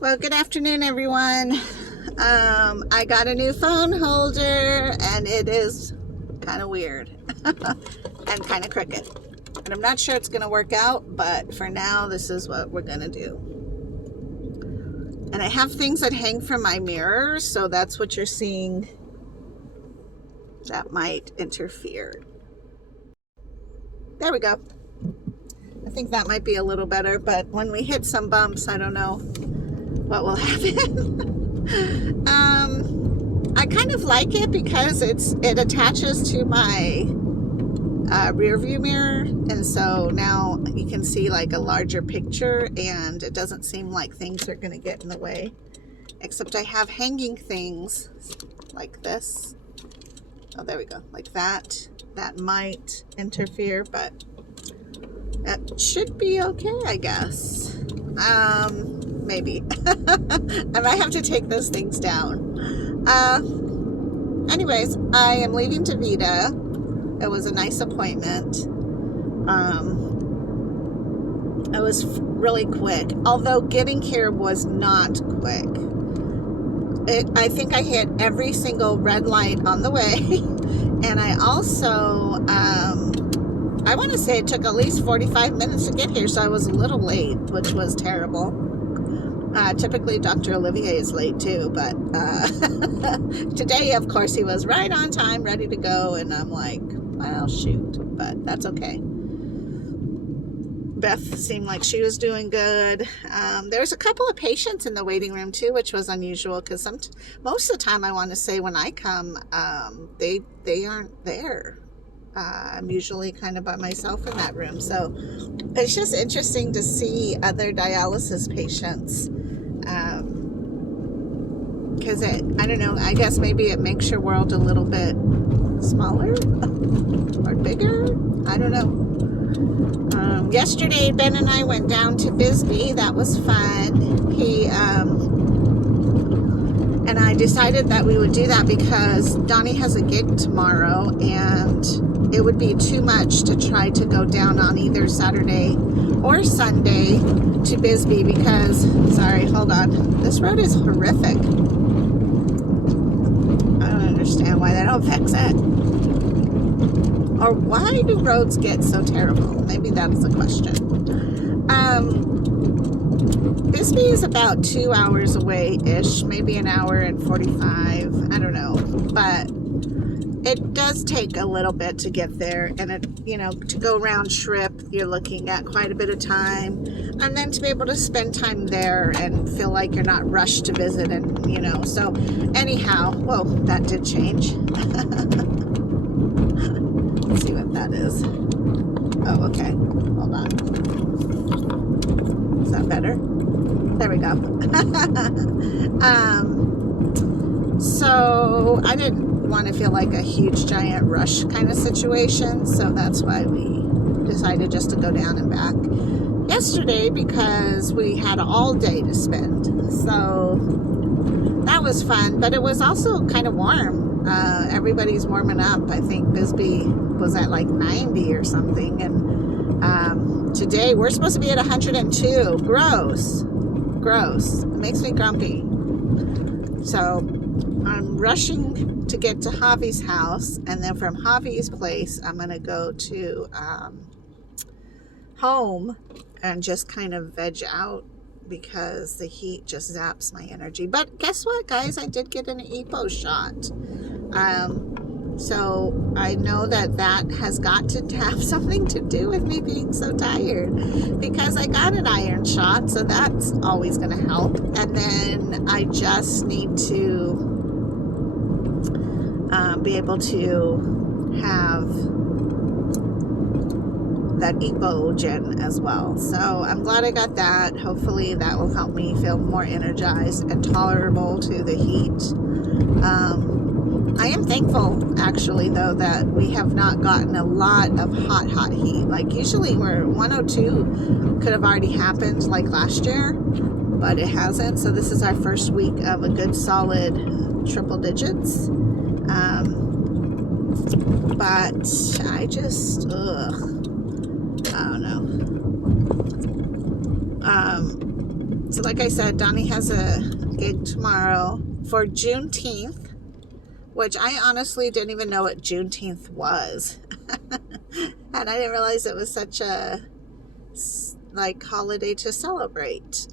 Well, good afternoon, everyone. I got a new phone holder, and it is kind of weird and kind of crooked. And I'm not sure it's going to work out, but for now, this is what we're going to do. And I have things that hang from my mirror, so that's what you're seeing. That might interfere. There we go. I think that might be a little better, but when we hit some bumps, I don't know what will happen. I kind of like it because it attaches to my rear view mirror, and so now you can see like a larger picture, and it doesn't seem like things are going to get in the way, except I have hanging things like this. Oh, there we go, like that might interfere, but that should be okay, I guess. Maybe. I might have to take those things down. Anyways, I am leaving DaVita. It was a nice appointment. It was really quick, although getting here was not quick. I think I hit every single red light on the way, and I also, I want to say it took at least 45 minutes to get here, so I was a little late, which was terrible. Typically, Dr. Olivier is late too, but today, of course, he was right on time, ready to go, and I'm like, well, shoot, but that's okay. Beth seemed like she was doing good. There was a couple of patients in the waiting room too, which was unusual because most of the time, I want to say when I come, they aren't there. I'm usually kind of by myself in that room, so it's just interesting to see other dialysis patients, because I don't know, I guess maybe it makes your world a little bit smaller or bigger. I don't know. Yesterday, Ben and I went down to Bisbee. That was fun. He and I decided that we would do that because Donnie has a gig tomorrow, and it would be too much to try to go down on either Saturday or Sunday to Bisbee because, sorry, hold on. This road is horrific. I don't understand why they don't fix it. Or why do roads get so terrible? Maybe that's the question. Bisbee is about 2 hours away-ish, maybe an hour and 45. I don't know, but it does take a little bit to get there, and it, you know, to go round trip, you're looking at quite a bit of time, and then to be able to spend time there and feel like you're not rushed to visit, and you know. So, anyhow, whoa, that did change. Let's see what that is. Oh, okay. Hold on. Is that better? There we go. So I didn't want to feel like a huge giant rush kind of situation, so that's why we decided just to go down and back yesterday because we had all day to spend. So that was fun, but it was also kind of warm. Everybody's warming up. I think Bisbee was at like 90 or something, and today we're supposed to be at 102. Gross. It makes me grumpy. So I'm rushing to get to Javi's house, and then from Javi's place I'm going to go to home and just kind of veg out because the heat just zaps my energy. But guess what, guys? I did get an EPO shot. So I know that has got to have something to do with me being so tired, because I got an iron shot, so that's always going to help. And then I just need to be able to have that EPOgen as well. So I'm glad I got that. Hopefully that will help me feel more energized and tolerable to the heat. I am thankful, actually, though, that we have not gotten a lot of hot heat. Like, usually we're 102 could have already happened like last year, but it hasn't. So this is our first week of a good solid triple digits. But I just, I don't know. So like I said, Donnie has a gig tomorrow for Juneteenth, which I honestly didn't even know what Juneteenth was. And I didn't realize it was such a like holiday to celebrate.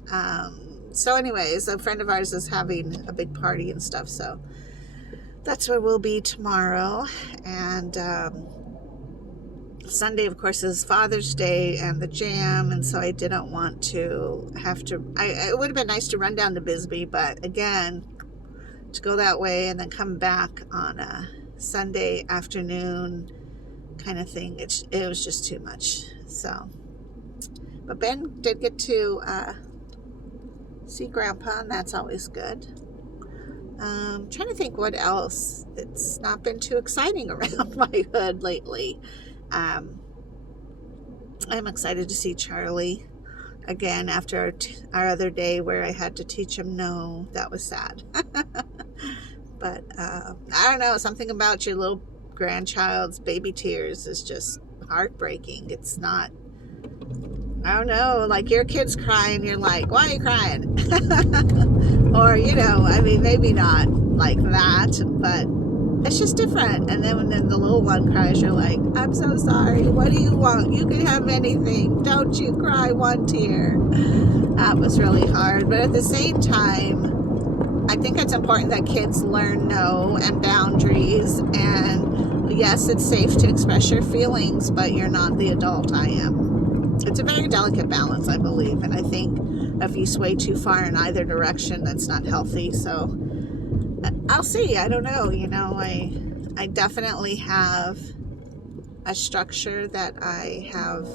So anyways, a friend of ours is having a big party and stuff, so that's where we'll be tomorrow. And Sunday, of course, is Father's Day and the Jam, and so I didn't want to have to, it would have been nice to run down to Bisbee, but again, to go that way and then come back on a Sunday afternoon kind of thing, it was just too much. So, but Ben did get to see Grandpa, and that's always good. Trying to think what else. It's not been too exciting around my hood lately. I'm excited to see Charlie again after our other day where I had to teach him no. That was sad. But I don't know, something about your little grandchild's baby tears is just heartbreaking. It's not, I don't know, like your kid's crying, you're like, why are you crying? Or, you know, I mean, maybe not like that, but it's just different. And then when the little one cries, you're like, I'm so sorry. What do you want? You can have anything. Don't you cry one tear. That was really hard. But at the same time, I think it's important that kids learn no and boundaries. And yes, it's safe to express your feelings, but you're not the adult I am. It's a very delicate balance, I believe. And I think if you sway too far in either direction, that's not healthy. So I'll see. I don't know. You know, I definitely have a structure that I have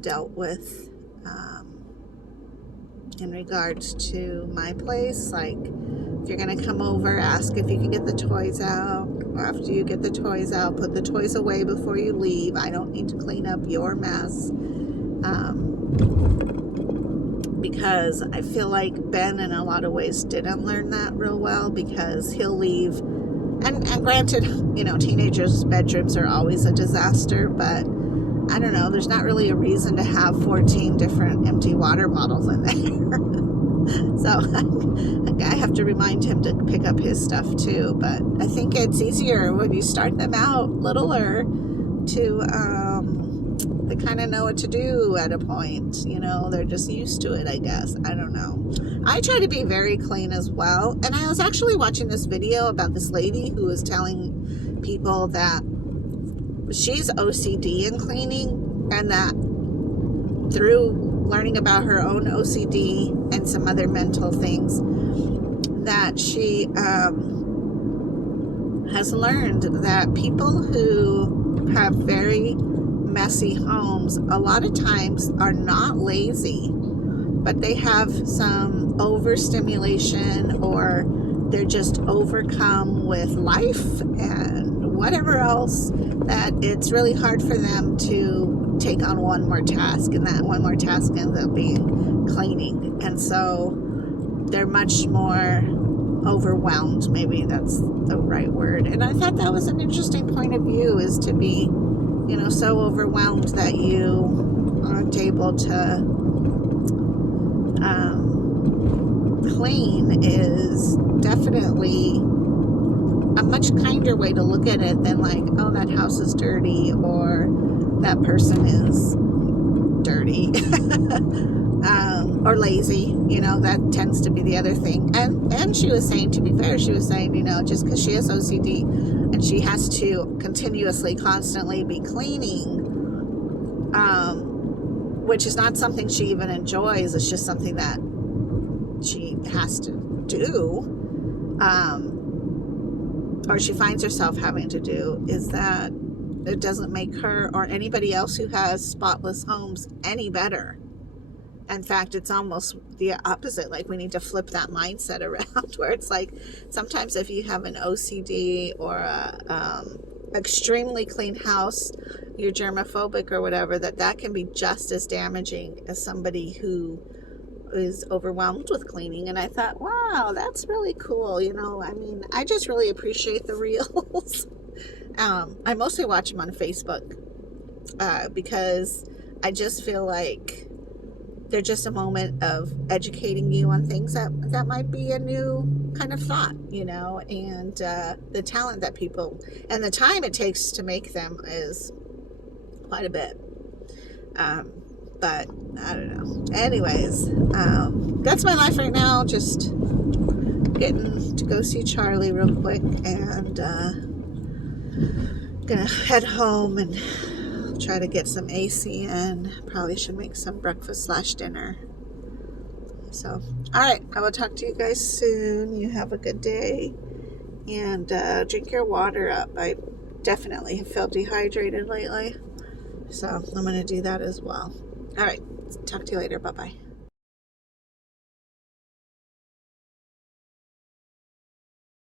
dealt with in regards to my place. Like, if you're going to come over, ask if you can get the toys out. After you get the toys out, put the toys away before you leave. I don't need to clean up your mess. Because I feel like Ben in a lot of ways didn't learn that real well, because he'll leave, and granted, you know, teenagers' bedrooms are always a disaster, but I don't know, there's not really a reason to have 14 different empty water bottles in there. So I have to remind him to pick up his stuff too, but I think it's easier when you start them out littler to they kind of know what to do at a point, you know, they're just used to it, I guess. I don't know. I try to be very clean as well. And I was actually watching this video about this lady who was telling people that she's OCD in cleaning, and that through learning about her own OCD and some other mental things, that she has learned that people who have very messy homes a lot of times are not lazy, but they have some overstimulation, or they're just overcome with life and whatever else, that it's really hard for them to take on one more task, and that one more task ends up being cleaning. And so they're much more overwhelmed, maybe that's the right word. And I thought that was an interesting point of view, is to be, you know, so overwhelmed that you aren't able to clean is definitely a much kinder way to look at it than like, oh, that house is dirty, or that person is dirty. Or lazy, you know, that tends to be the other thing. And she was saying, to be fair, she was saying, you know, just because she has OCD and she has to continuously, constantly be cleaning, which is not something she even enjoys, it's just something that she has to do, or she finds herself having to do, is that it doesn't make her or anybody else who has spotless homes any better. In fact, it's almost the opposite. Like, we need to flip that mindset around, where it's like, sometimes if you have an OCD or a extremely clean house, you're germophobic or whatever, that can be just as damaging as somebody who is overwhelmed with cleaning. And I thought, wow, that's really cool. You know, I mean, I just really appreciate the reels. I mostly watch them on Facebook, because I just feel like they're just a moment of educating you on things that might be a new kind of thought, you know, and the talent that people and the time it takes to make them is quite a bit. But I don't know. Anyways, that's my life right now. Just getting to go see Charlie real quick, and gonna head home and try to get some AC in. Probably should make some breakfast / dinner. So, all right, I will talk to you guys soon. You have a good day, and drink your water up. I definitely have felt dehydrated lately, so I'm going to do that as well. All right, talk to you later. Bye-bye.